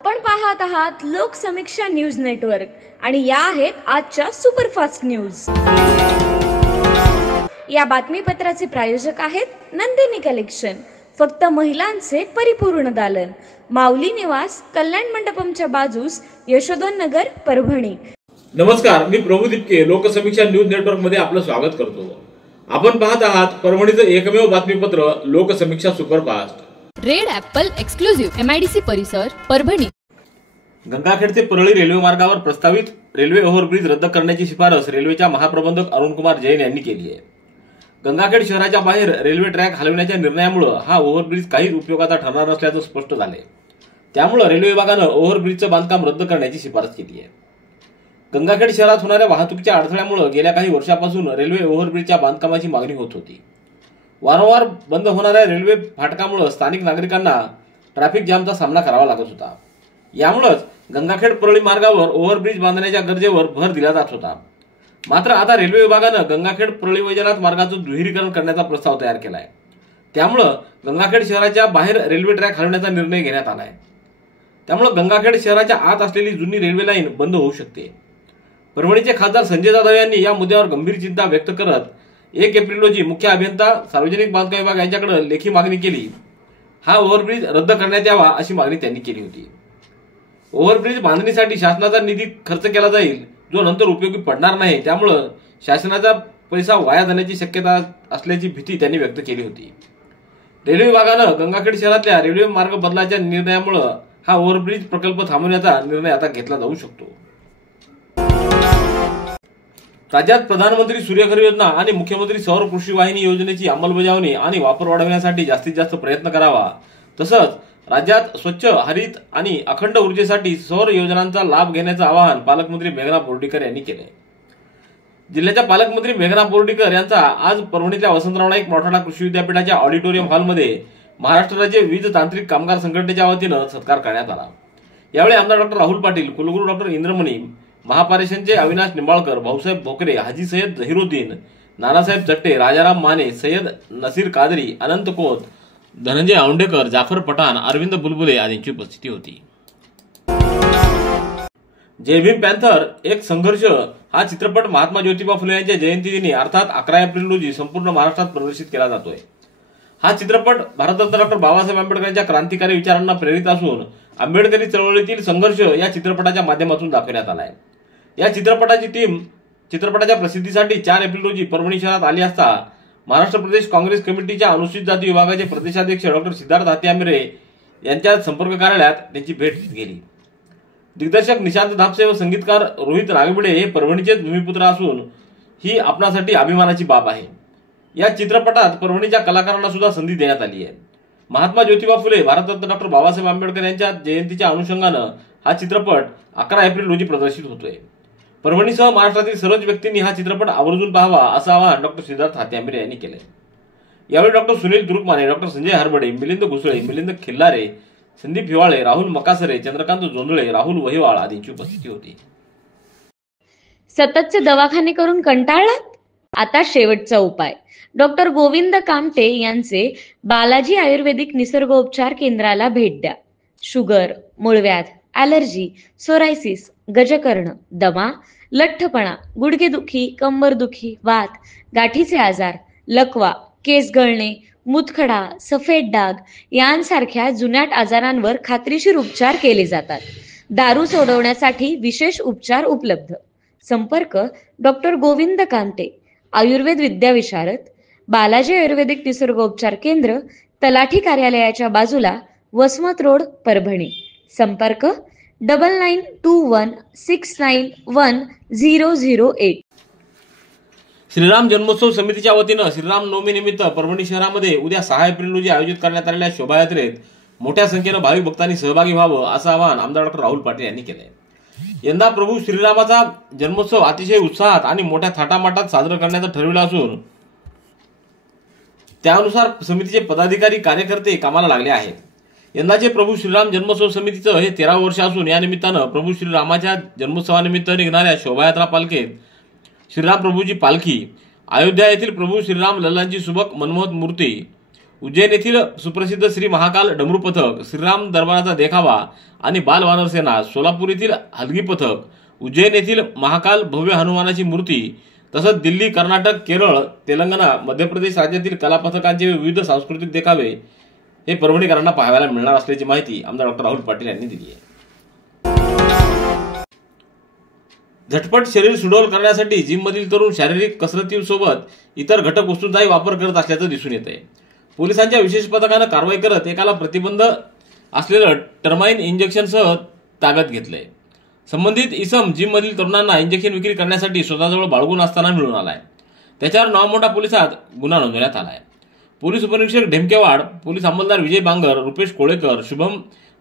आपण पाहत आहात लोकसमीक्षा न्यूज नेटवर्क आणि या आहेत आजच्या सुपरफास्ट न्यूज। या बातमीपत्राचे प्रायोजक आहेत नंदिनी कलेक्शन, फक्त महिलांचे परिपूर्ण दालन, माऊली निवास, कल्याण मंडपमच्या बाजूस, यशोधन नगर, परभणी। नमस्कार, मी प्रभू दिपके लोकसमीक्षा न्यूज नेटवर्क मध्ये आपलं स्वागत करतो। आपण पाहत आहात परभणीचं एकमेव बातमीपत्र Loksamiksha superfast. Red Apple exclusive MIDC परिसर, परभणी। गंगाखेड ते परळी रेल्वे मार्गावर प्रस्तावित रेल्वे ओव्हरब्रिज रद्द करण्याची शिफारस रेल्वेच्या महाप्रबंधक अरुण कुमार जैन यांनी केली आहे। गंगाखेड शहराच्या बाहेर रेल्वे ट्रॅक हलविण्याच्या निर्णयामुळे हा ओव्हरब्रिज काहीच उपयोगाचा ठरणार नसल्याचं स्पष्ट झालंय। त्यामुळे रेल्वे विभागानं ओव्हरब्रिजचं बांधकाम रद्द करण्याची शिफारस केली आहे। गंगाखेड शहरात होणाऱ्या वाहतुकीच्या अडथळ्यामुळे गेल्या काही वर्षापासून रेल्वे ओव्हरब्रिजच्या बांधकामाची मागणी होत होती। वारंवार बंद होणाऱ्या रेल्वे फाटकामुळे स्थानिक नागरिकांना ट्रॅफिक जामचा सामना करावा लागत होता। यामुळेच गंगाखेड परळी मार्गावर ओव्हरब्रिज बांधण्याच्या गरजेवर भर दिला जात होता। मात्र आता रेल्वे विभागानं गंगाखेड परळी वैजनाथ मार्गाचं दुहेरीकरण करण्याचा प्रस्ताव तयार केलाय। त्यामुळे गंगाखेड शहराच्या बाहेर रेल्वे ट्रॅक हलवण्याचा निर्णय घेण्यात आलाय। त्यामुळे गंगाखेड शहराच्या आत असलेली जुनी रेल्वे लाईन बंद होऊ शकते। परभणीचे खासदार संजय जाधव यांनी या मुद्द्यावर गंभीर चिंता व्यक्त करत 1 एप्रिल रोजी मुख्य अभियंता सार्वजनिक बांधकाम विभाग यांच्याकडे लेखी मागणी केली। हा ओव्हरब्रिज रद्द करण्यात यावा अशी मागणी त्यांनी केली होती। ओव्हरब्रिज बांधणीसाठी शासनाचा निधी खर्च केला जाईल, जो नंतर उपयोगी पडणार नाही। त्यामुळे शासनाचा पैसा वाया जाण्याची शक्यता असल्याची भीती त्यांनी व्यक्त केली होती। रेल्वे विभागानं गंगाखेड शहरातल्या रेल्वे मार्ग बदलाच्या निर्णयामुळे हा ओव्हरब्रिज प्रकल्प थांबवण्याचा निर्णय आता घेतला जाऊ शकतो। राज्यात प्रधानमंत्री सूर्यघर योजना आणि मुख्यमंत्री सौर कृषी वाहिनी योजनेची अंमलबजावणी आणि वापर वाढवण्यासाठी जास्तीत जास्त प्रयत्न करावा। तसंच राज्यात स्वच्छ, हरित आणि अखंड ऊर्जेसाठी सौर योजनांचा लाभ घेण्याचं आवाहन पालकमंत्री मेघना बोर्डीकर यांनी केले। जिल्ह्याच्या पालकमंत्री मेघना बोर्डीकर यांचा आज परभणीतल्या वसंतराव नाईक मराठवाडा कृषी विद्यापीठाच्या ऑडिटोरियम हॉलमध्ये महाराष्ट्र राज्य वीज तांत्रिक कामगार संघटनेच्या वतीनं सत्कार करण्यात आला। यावेळी आमदार डॉक्टर राहुल पाटील, कुलगुरू डॉक्टर इंद्रमणी, महापारेषणचे अविनाश निंबाळकर, भाऊसाहेब भोकरे, हाजी सय्यद झहिरुद्दीन, नानासाहेब चट्टे, राजाराम माने, सय्यद नसीर कादरी, अनंत कोत, धनंजय औंडेकर, जाफर पठाण, अरविंद बुलबुले आदींची उपस्थिती होती। जय भीम पॅन्थर एक संघर्ष हा चित्रपट महात्मा ज्योतिबा फुले यांच्या जयंतीदिनी अर्थात 11 एप्रिल रोजी संपूर्ण महाराष्ट्रात प्रदर्शित केला जातोय। हा चित्रपट भारतरत्न डॉक्टर बाबासाहेब आंबेडकर यांच्या क्रांतिकारी विचारांना प्रेरित असून आंबेडकरी चळवळीतील संघर्ष या चित्रपटाच्या माध्यमातून दाखवण्यात आला आहे। या चित्रपटाची टीम चित्रपटाच्या प्रसिद्धीसाठी 4 एप्रिल रोजी परभणी शहरात आली असता महाराष्ट्र प्रदेश काँग्रेस कमिटीच्या अनुसूचित जाती विभागाचे प्रदेशाध्यक्ष डॉक्टर सिद्धार्थ हात्यामिरे यांच्या संपर्क कार्यालयात त्यांची भेट घेतली। दिग्दर्शक निशांत धापसे व संगीतकार रोहित रागबिडे हे परभणीचेच भूमिपुत्र असून ही आपणासाठी अभिमानाची बाब आहे। या चित्रपटात परभणीच्या कलाकारांना सुद्धा संधी देण्यात आली आहे। महात्मा ज्योतिबा फुले, भारतरत्न डॉक्टर बाबासाहेब आंबेडकर यांच्या जयंतीच्या अनुषंगानं हा चित्रपट 11 एप्रिल रोजी प्रदर्शित होतोय। परभणीसह महाराष्ट्रातील सर्वच व्यक्तींनी हा चित्रपट आवर्जून पाहावा असं आवाहन डॉक्टर सिद्धार्थ हात्यामिरे यांनी केलंय। यावेळी डॉक्टर सुनील तुरुकमाने, डॉक्टर संजय हरबडे, मिलिंद घुसळे, मिलिंद खिल्लारे, संदीप हिवाळे, राहुल मकासरे, चंद्रकांत जोंधळे, राहुल वहिवाळ आदींची उपस्थिती होती। सततचे दवाखाने करून कंटाळलात? आता शेवटचा उपाय। डॉक्टर गोविंद कामटे यांचे बालाजी आयुर्वेदिक निसर्गोपचार केंद्राला भेट द्या। शुगर, मूळव्याध, ॲलर्जी, सोरायसिस, गजकर्ण, दमा, लठ्ठपणा, गुडघेदुखी, कंबरदुखी, वात, गाठीचे आजार, लकवा, केस गळणे, मूतखडा, सफेद डाग यांसारख्या जुनाट आजारांवर खात्रीशीर उपचार केले जातात। दारू सोडवण्यासाठी विशेष उपचार उपलब्ध। संपर्क डॉक्टर गोविंद कामटे, आयुर्वेद विद्याविशारद, बालाजी आयुर्वेदिक निसर्गोपचार केंद्र, तलाठी कार्यालयाच्या बाजूला, वसमत रोड, परभणी। संपर्क 9921691008। श्रीराम जन्मोत्सव समितीच्या वतीनं श्रीराम नवमी निमित्त परभणी शहरामध्ये उद्या 6 एप्रिल रोजी आयोजित करण्यात आलेल्या शोभायात्रेत मोठ्या संख्येनं भाविक भक्तांनी सहभागी व्हावं असं आवाहन आमदार डॉक्टर राहुल पाटील यांनी केलंय। यंदा प्रभू श्रीरामाचा जन्मोत्सव अतिशय उत्साहात आणि मोठ्या थाटामाटात साजरा करण्याचं ठरविलं असून त्यानुसार समितीचे पदाधिकारी, कार्यकर्ते कामाला लागले आहेत। यंदाचे प्रभू श्रीराम जन्मोत्सव समितीचं हे 13 वर्ष असून या निमित्तानं प्रभू श्रीरामाच्या जन्मोत्सवानिमित्त निघणाऱ्या शोभायात्रा पालखीत श्रीराम प्रभूची पालखी, अयोध्या येथील प्रभू श्रीराम लल्लांची सुबक मनमोहक मूर्ती, उज्जैन येथील सुप्रसिद्ध श्री महाकाल डमरू पथक, श्रीराम दरबाराचा देखावा आणि बाल वानर सेना, सोलापूर येथील हलगी पथक, उज्जैन येथील महाकाल भव्य हनुमानाची मूर्ती, तसंच दिल्ली, कर्नाटक, केरळ, तेलंगणा, मध्य प्रदेश राज्यातील कला पथकांचे विविध सांस्कृतिक देखावे हे परभणीकरांना पाहायला मिळणार असल्याची माहिती आमदार डॉक्टर राहुल पाटील यांनी दिली आहे. झटपट शरीर सुडौल करण्यासाठी जिममधील तरुण शारीरिक कसरतीसोबत इतर घटक वस्तूंचाही वापर करत असल्याचं दिसून येत आहे. पोलिसांच्या विशेष पथकानं कारवाई करत एकाला प्रतिबंध असलेलं टर्माइन इंजेक्शनसह ताब्यात घेतलंय. संबंधित इसम जिममधील तरुणांना इंजेक्शन विक्री करण्यासाठी स्वतःजवळ बाळगून असताना मिळून आलाय. त्याच्यावर नवामोंढा पोलिसात गुन्हा नोंदवण्यात आलाय. पोलीस उपनिरीक्षक ढेमकेवाड, पोलीस अंमलदार विजय बांगर, रुपेश कोळेकर, शुभम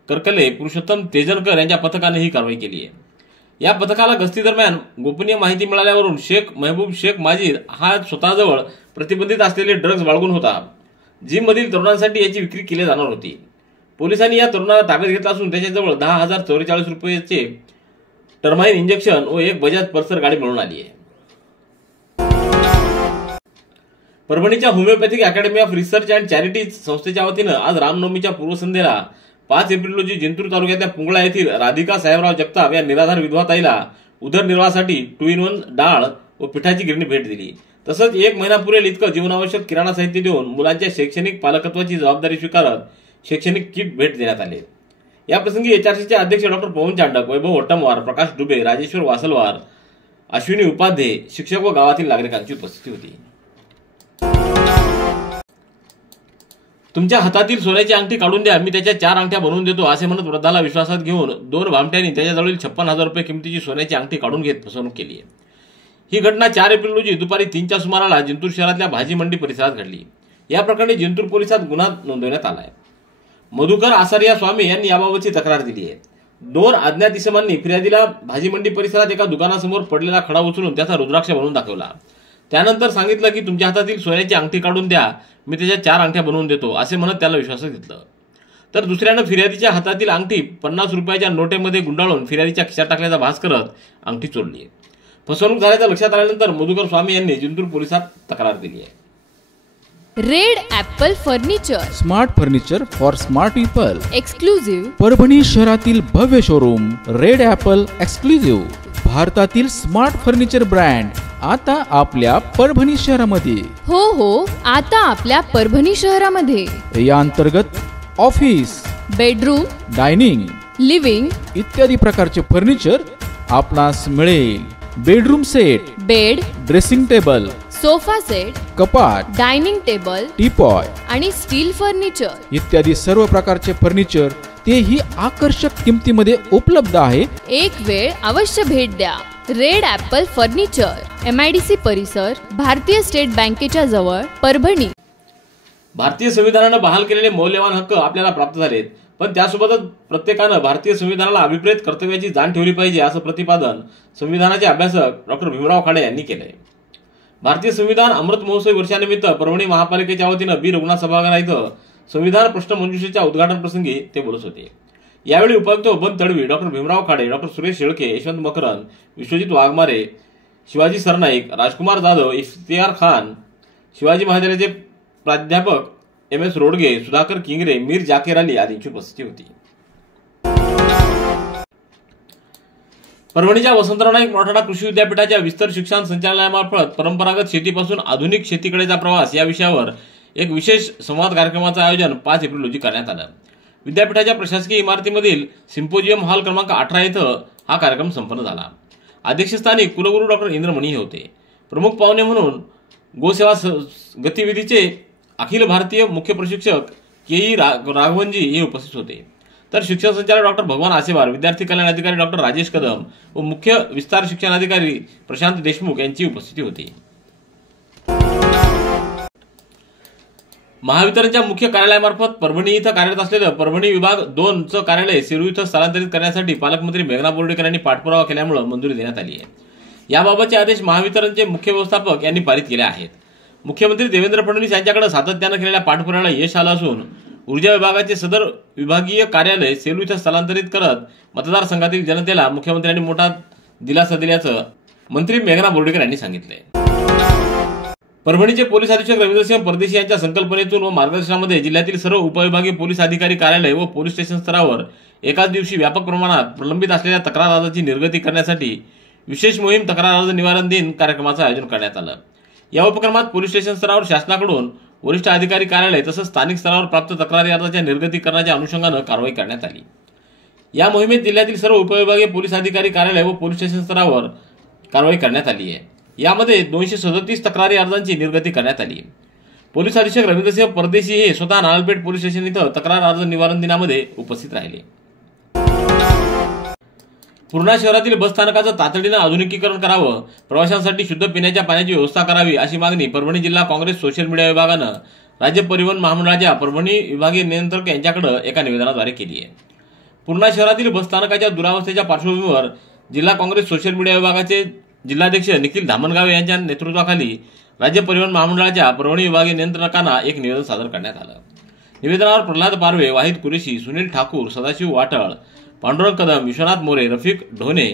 करकले, पुरुषोत्तम तेजनकर यांच्या पथकाने ही कारवाई केली आहे. या पथकाला गस्तीदरम्यान गोपनीय माहिती मिळाल्यावरून शेख महबूब शेख माजीद हा स्वतःजवळ प्रतिबंधित असलेले ड्रग्ज बाळगून होता. जिममधील तरुणांसाठी याची विक्री केली जाणार होती. पोलिसांनी या तरुणाला ताब्यात घेतला असून त्याच्याजवळ 10,044 रुपयाचे टर्माइन इंजेक्शन व एक बजाज पल्सर गाडी मिळून आली आहे. परभणीच्या homeopathic academy of research and charities संस्थेच्या वतीनं आज रामनवमीच्या पूर्वसंध्येला 5 एप्रिल रोजी जिंतूर तालुक्यातल्या पुंगळा येथील राधिका साहेबराव जगताप या निराधार विधवा ताईला उदरनिर्वाहासाठी 2-in-1 डाळ व पिठाची गिरणी भेट दिली. तसंच 1 महिना पुरेल इतकं जीवनावश्यक किराणा साहित्य देऊन मुलांच्या शैक्षणिक पालकत्वाची जबाबदारी स्वीकारत शैक्षणिक किट भेट देण्यात आले. याप्रसंगी एचआरसीचे अध्यक्ष डॉक्टर पवन चांडक, वैभव ओटमवार, प्रकाश डुबे, राजेश्वर वासलवार, अश्विनी उपाध्ये, शिक्षक व गावातील नागरिकांची उपस्थिती होती. तुमच्या हातातील सोन्याची अंगठी काढून द्या, मी त्याच्या 4 अंगठ्या बनवून देतो असे म्हणत वृद्धाला विश्वासात घेऊन 2 भामट्यांनी त्याच्याजवळील 56,000 रुपये किमतीची सोन्याची अंगठी काढून घेत फसवणूक केली आहे. ही घटना 4 एप्रिल रोजी दुपारी 3च्या सुमाराला जिंतूर शहरातल्या भाजी मंडी परिसरात घडली. या प्रकरणी जिंतूर पोलिसात गुन्हा नोंदवण्यात आला आहे. मधुकर आसारिया स्वामी यांनी याबाबतची तक्रार दिली आहे. 2 अज्ञात इसमांनी फिर्यादीला भाजी मंडी परिसरात एका दुकानासमोर पडलेला खडा उचलून त्याचा रुद्राक्ष बनवून दाखवला. त्यानंतर सांगितलं की तुमच्या हातातील सोन्याची अंगठी काढून द्या, मी त्याच्या 4 अंगठ्या बनवून देतो असे म्हणत त्याला विश्वासात घेतलं. तर दुसऱ्यानं फिर्यादीच्या हातातील अंगठी 50 रुपयाच्या नोटेमध्ये गुंडाळून फिर्यादीच्या खिशात टाकण्याचा भास करत अंगठी चोरली. फसवणूक झाल्याचं लक्षात आल्यानंतर मधुकर स्वामी यांनी जिंतूर पोलिसात तक्रार दिली आहे. Red Apple furniture, smart furniture for smart people, exclusive Parbhani शहरातील भव्य शोरूम रेड ॲपल एक्सक्लुझिव्ह, भारतातील स्मार्ट फर्निचर ब्रँड आता आपल्या परभणी शहरामध्ये. हो, आता आपल्या परभणी शहरामध्ये. या अंतर्गत ऑफिस, बेडरूम, डायनिंग, लिव्हिंग इत्यादी प्रकारचे फर्निचर आपणास मिळेल. Bedroom set, bed, dressing table, sofa set, कपाट, डायनिंग टेबल, टीपॉय आणि स्टील फर्निचर इत्यादी सर्व प्रकारचे फर्निचर तेही आकर्षक किमतीमध्ये उपलब्ध आहे. एक वेळ अवश्य भेट द्या. रेड ॲपल फर्निचर, MIDC परिसर, भारतीय स्टेट बँकेच्या जवळ, परभणी. भारतीय संविधानानं बहाल केलेले मौल्यवान हक्क आपल्याला प्राप्त झालेत, पण त्यासोबतच प्रत्येकानं भारतीय संविधानाला अभिप्रेत कर्तव्याची जाण ठेवली पाहिजे असं प्रतिपादन संविधानाचे अभ्यासक डॉक्टर भीमराव खाडे यांनी केलंय. भारतीय संविधान अमृत महोत्सव वर्षानिमित्त परभणी महापालिकेच्या वतीनं बी रघुनाथ सभागृह इथं संविधान प्रश्न मंजुषेच्या उद्घाटन प्रसंगी ते बोलत होते. यावेळी उपायुक्त बबन तडवी, डॉक्टर भीमराव खाडे, डॉक्टर सुरेश शेळके, यशवंत मकरन, विश्वजित वाघमारे, शिवाजी सरनाईक, राजकुमार जाधव, इफ्तियार खान, शिवाजी महाविद्यालयाचे प्राध्यापक MS रोडगे, सुधाकर किंगरे, मीर जाकीर अली आदींची उपस्थिती होती. परभणीच्या वसंतराव नाईक मराठवाडा कृषी विद्यापीठाच्या विस्तार शिक्षण संचालनालयामार्फत परंपरागत शेतीपासून आधुनिक शेतीकडेचा प्रवास या विषयावर एक विशेष संवाद कार्यक्रमाचं आयोजन 5 एप्रिल रोजी करण्यात आलं. विद्यापीठाच्या प्रशासकीय इमारतीमधील सिम्पोजियम हॉल क्रमांक 18 इथं हा कार्यक्रम संपन्न झाला. अध्यक्षस्थानी कुलगुरू डॉक्टर इंद्रमणी हे होते. प्रमुख पाहुणे म्हणून गोसेवा गतिविधीचे अखिल भारतीय मुख्य प्रशिक्षक KE राघवनजी हे उपस्थित होते. तर शिक्षण संचालक डॉक्टर भगवान आसेवार, विद्यार्थी कल्याण अधिकारी डॉक्टर राजेश कदम व मुख्य विस्तार शिक्षण अधिकारी प्रशांत देशमुख यांची उपस्थिती होती. महावितरणच्या मुख्य कार्यालयामार्फत परभणी इथं कार्यरत असलेलं परभणी विभाग 2चं कार्यालय सेलू इथं स्थलांतरित करण्यासाठी पालकमंत्री मेघना बोर्डीकर यांनी पाठपुरावा केल्यामुळे मंजुरी देण्यात आली आहे. याबाबतचे आदेश महावितरणचे मुख्य व्यवस्थापक यांनी पारित केले आहेत. मुख्यमंत्री देवेंद्र फडणवीस यांच्याकडे सातत्यानं केलेल्या पाठपुराव्याला यश आलं असून ऊर्जा विभागाचे सदर विभागीय कार्यालय सेलू इथं स्थलांतरित करत मतदारसंघातील जनतेला मुख्यमंत्र्यांनी मोठा दिलासा दिल्याचं मंत्री मेघना बोर्डीकर यांनी सांगितलंय. परभणीचे पोलीस अधीक्षक रवींद्रसिंह परदेशी यांच्या संकल्पनेतून व मार्गदर्शनामध्ये जिल्ह्यातील सर्व उपविभागीय पोलीस अधिकारी कार्यालय व पोलीस स्टेशन स्तरावर एकाच दिवशी व्यापक प्रमाणात प्रलंबित असलेल्या तक्रार अर्जाची निर्गती करण्यासाठी विशेष मोहीम तक्रार अर्ज निवारण दिन कार्यक्रमाचं आयोजन करण्यात आलं। या उपक्रमात पोलीस स्टेशन स्तरावर शासनाकडून वरिष्ठ अधिकारी कार्यालय तसंच स्थानिक स्तरावर प्राप्त तक्रारी अर्जाच्या निर्गतीकरणाच्या अनुषंगानं कारवाई करण्यात आली। या मोहिमेत जिल्ह्यातील सर्व उपविभागीय पोलीस अधिकारी कार्यालय व पोलीस स्टेशन स्तरावर कारवाई करण्यात आली आहे। यामध्ये 237 तक्रारी अर्जांची निर्गती करण्यात आली। पोलीस अधीक्षक रवींद्रसिंह परदेशी हे स्वतः नारळपेठ पोलीस स्टेशन इथं तक्रार अर्ज निवारण दिनामध्ये उपस्थित राहिले। पूर्णा शहरातील बस स्थानकाचं तातडीनं आधुनिकीकरण करावं, प्रवाशांसाठी शुद्ध पिण्याच्या पाण्याची व्यवस्था करावी अशी मागणी परभणी जिल्हा काँग्रेस सोशल मीडिया विभागानं राज्य परिवहन महामंडळाच्या परभणी विभागीय नियंत्रक यांच्याकडे एका निवेदनाद्वारे केली आहे। पूर्णा शहरातील बस स्थानकाच्या दुरावस्थेच्या पार्श्वभूमीवर जिल्हा काँग्रेस सोशल मीडिया विभागाचे जिल्हाध्यक्ष निखिल धामणगावे यांच्या नेतृत्वाखाली राज्य परिवहन महामंडळाच्या परभणी विभागीय नियंत्रकांना एक निवेदन सादर करण्यात आलं। निवेदनावर प्रल्हाद पारवे, वाहिद कुरेशी, सुनील ठाकूर, सदाशिव वाटळ, पांडुरंग कदम, विश्वनाथ मोरे, रफिक ढोणे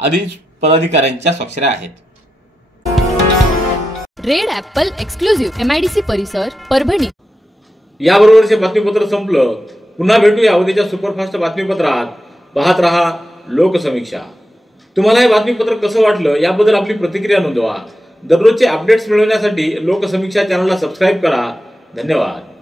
आदी पदाधिकाऱ्यांच्या स्वाक्षऱ्या आहेत। रेड ॲपल एक्सक्लुझिव्ह MIDC परिसर परभणी। याबरोबरचे बातमीपत्र संपलं। पुन्हा भेटूया उद्याच्या सुपरफास्ट बातमीपत्रात। पाहत रहा लोकसमीक्षा। तुम्हाला हे बातमीपत्र कसं वाटलं याबद्दल आपली प्रतिक्रिया नोंदवा। दररोजचे अपडेट्स मिळवण्यासाठी लोकसमीक्षा चॅनलला सबस्क्राईब करा। धन्यवाद।